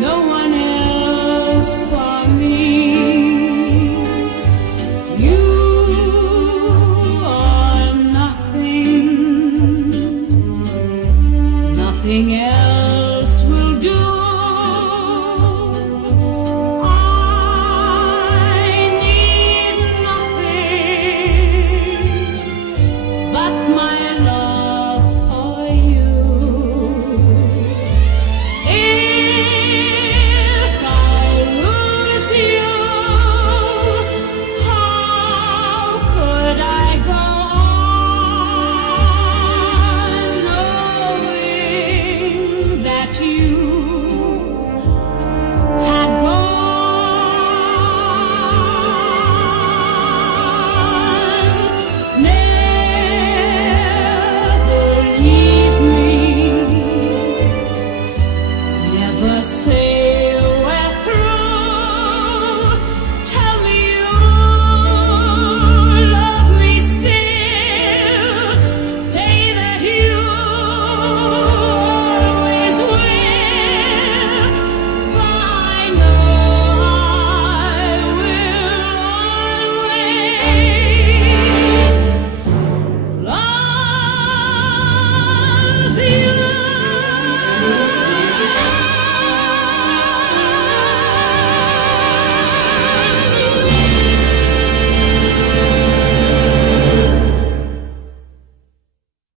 no one else for me. You are nothing, nothing else will do. I need nothing but my love for you. If I lose you, how could I go on knowing that you had gone? Never leave me, never say